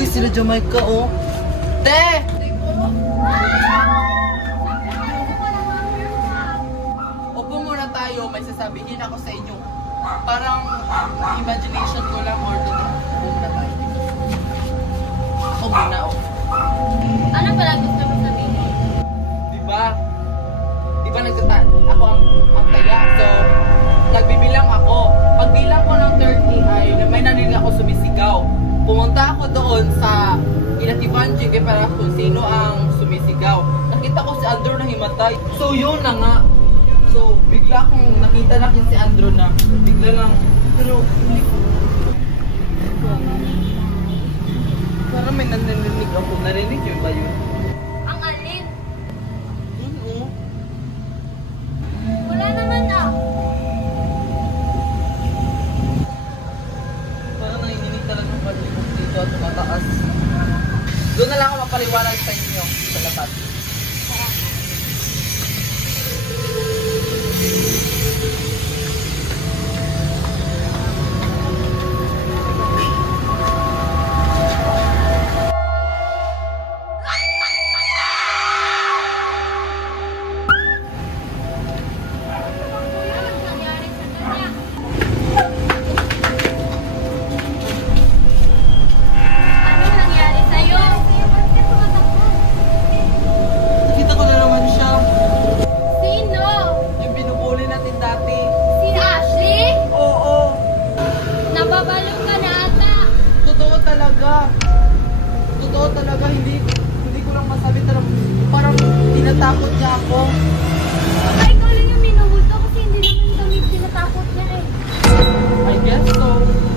Uy, sila Jamaica, oh. Te! Upo muna tayo. May sasabihin ako sa inyo. Parang imagination ko lang or doon. Upo muna tayo. Upo muna, oh. Ano pala gusto mo sabihin? Diba? Diba ako ang taya. So, nagbibilang ako. Pagbilang ko ng 30 ay may narinig ako sumisigaw. Pumunta ako doon sa Ilativanji para kung sino ang sumisigaw. Nakita ko si Andrew na himatay. So yun na nga. So bigla akong nakita natin si Andrew na bigla lang. Pero hindi ko. Parang may narinig ako. Narinig yun ba yun? Ang alin? Yun oh. Wala naman ah. Parang nanginginig talaga ng palibot dito at mataas. Doon na lang ako mapaliwanag sa inyo sa labas. Totoo talaga, hindi ko lang masabi talaga. Parang tinatakot niya ako. Ay, ikaw lang yung minuhulto kasi hindi naman kami tinatakot niya eh. I guess so.